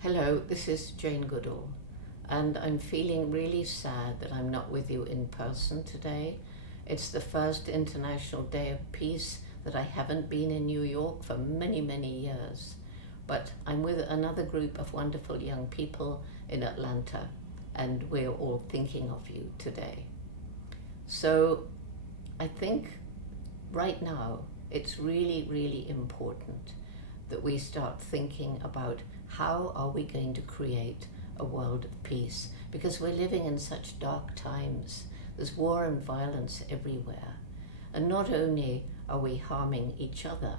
Hello, this is Jane Goodall, and I'm feeling really sad that I'm not with you in person today. It's the first International Day of Peace that I haven't been in New York for many, many years, but I'm with another group of wonderful young people in Atlanta, and we're all thinking of you today. So I think right now it's really, really important that we start thinking about how are we going to create a world of peace, because we're living in such dark times. There's war and violence everywhere, and not only are we harming each other,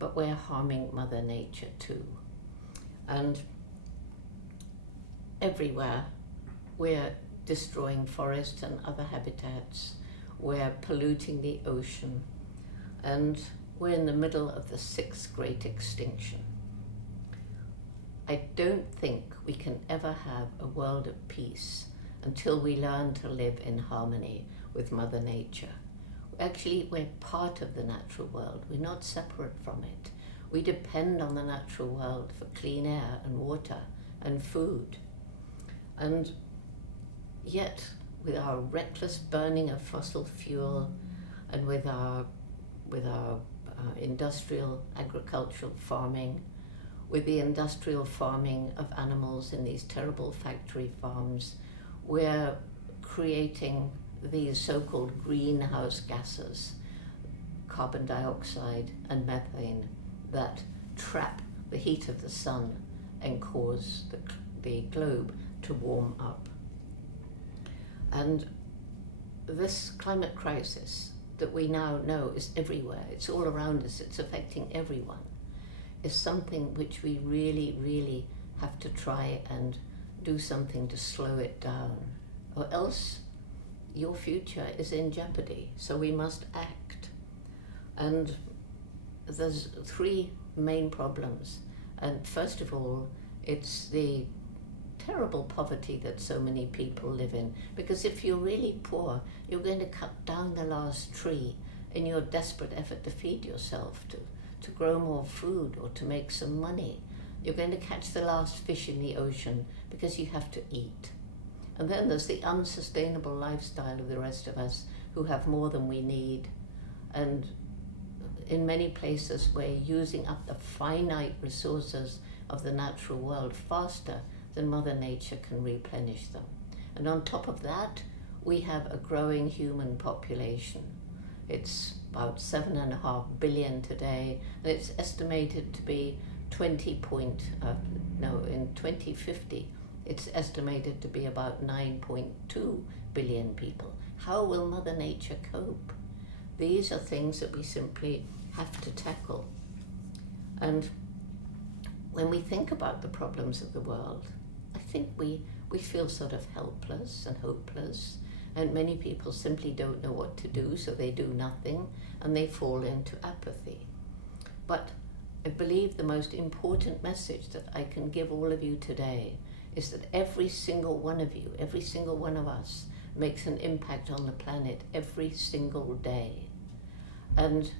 but we're harming Mother Nature too. And everywhere we're destroying forests and other habitats, we're polluting the ocean, and we're in the middle of the sixth great extinction. I don't think we can ever have a world of peace until we learn to live in harmony with Mother Nature. Actually, we're part of the natural world. We're not separate from it. We depend on the natural world for clean air and water and food. And yet, with our reckless burning of fossil fuel and with our industrial agricultural farming, with the industrial farming of animals in these terrible factory farms, we're creating these so-called greenhouse gases, carbon dioxide and methane, that trap the heat of the sun and cause the globe to warm up. And this climate crisis that we now know is everywhere, it's all around us, it's affecting everyone, is something which we really, really have to try and do something to slow it down, or else your future is in jeopardy. So we must act. And there's three main problems. And first of all, it's the terrible poverty that so many people live in. Because if you're really poor, you're going to cut down the last tree in your desperate effort to feed yourself, to grow more food or to make some money. You're going to catch the last fish in the ocean because you have to eat. And then there's the unsustainable lifestyle of the rest of us who have more than we need. And in many places, we're using up the finite resources of the natural world faster than Mother Nature can replenish them. And on top of that, we have a growing human population. It's about 7.5 billion today, and it's estimated to be in 2050, it's estimated to be about 9.2 billion people. How will Mother Nature cope? These are things that we simply have to tackle. And when we think about the problems of the world, I think we feel sort of helpless and hopeless, and many people simply don't know what to do, so they do nothing and they fall into apathy. But I believe the most important message that I can give all of you today is that every single one of you, every single one of us, makes an impact on the planet every single day. And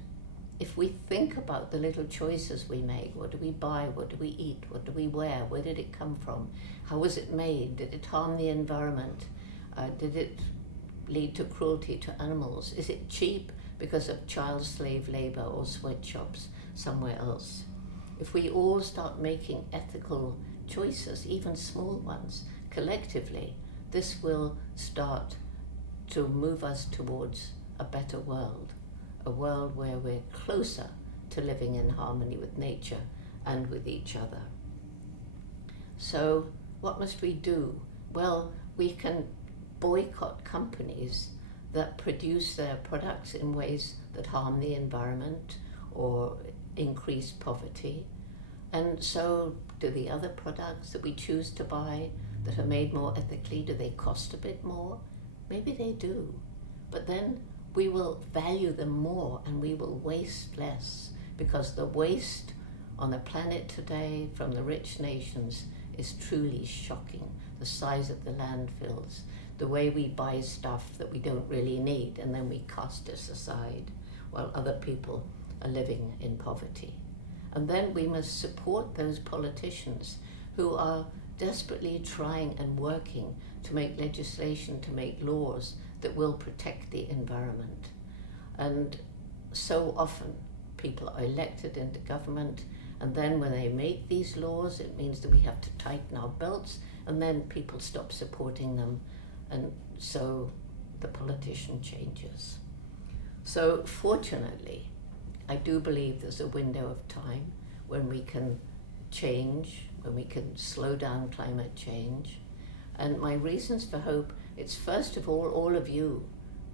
if we think about the little choices we make, what do we buy, what do we eat, what do we wear, where did it come from, how was it made, did it harm the environment, did it lead to cruelty to animals, is it cheap because of child slave labor or sweatshops somewhere else? If we all start making ethical choices, even small ones, collectively, this will start to move us towards a better world, a world where we're closer to living in harmony with nature and with each other. So what must we do? Well, we can boycott companies that produce their products in ways that harm the environment or increase poverty. And so do the other products that we choose to buy that are made more ethically, do they cost a bit more? Maybe they do. But then we will value them more and we will waste less, because the waste on the planet today from the rich nations is truly shocking. The size of the landfills, the way we buy stuff that we don't really need and then we cast it aside while other people are living in poverty. And then we must support those politicians who are desperately trying and working to make legislation, to make laws that will protect the environment. And so often people are elected into government, and then when they make these laws, it means that we have to tighten our belts, and then people stop supporting them, and so the politician changes. So fortunately, I do believe there's a window of time when we can change, when we can slow down climate change. And my reasons for hope, it's first of all of you,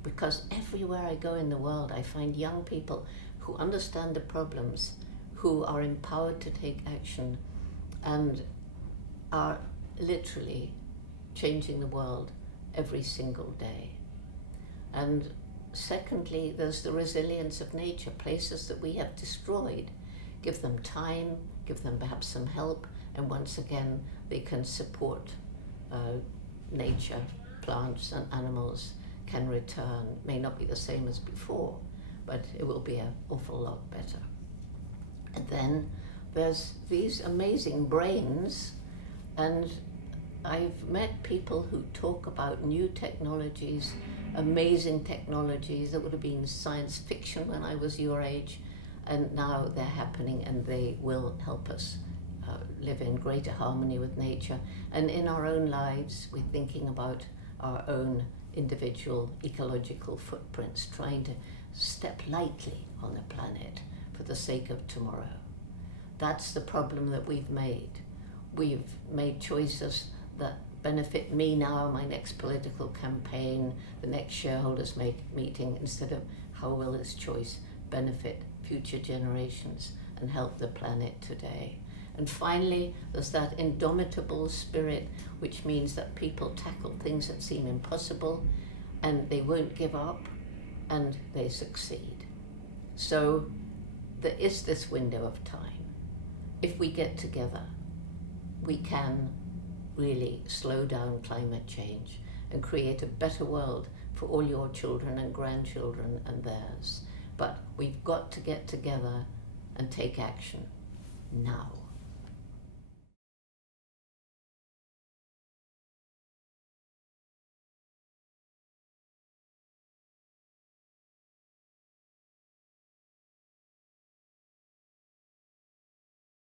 because everywhere I go in the world, I find young people who understand the problems, who are empowered to take action, and are literally changing the world every single day. And secondly, there's the resilience of nature, places that we have destroyed. Give them time, give them perhaps some help, and once again, they can support nature, plants and animals can return. May not be the same as before, but it will be an awful lot better. And then there's these amazing brains, and I've met people who talk about new technologies, amazing technologies that would have been science fiction when I was your age, and now they're happening and they will help us live in greater harmony with nature. And in our own lives, we're thinking about our own individual ecological footprints, trying to step lightly on the planet for the sake of tomorrow. That's the problem that we've made. We've made choices that benefit me now, my next political campaign, the next shareholders meeting, instead of how will this choice benefit future generations and help the planet today. And finally, there's that indomitable spirit, which means that people tackle things that seem impossible and they won't give up and they succeed. So there is this window of time. If we get together, we can really slow down climate change and create a better world for all your children and grandchildren and theirs. But we've got to get together and take action now.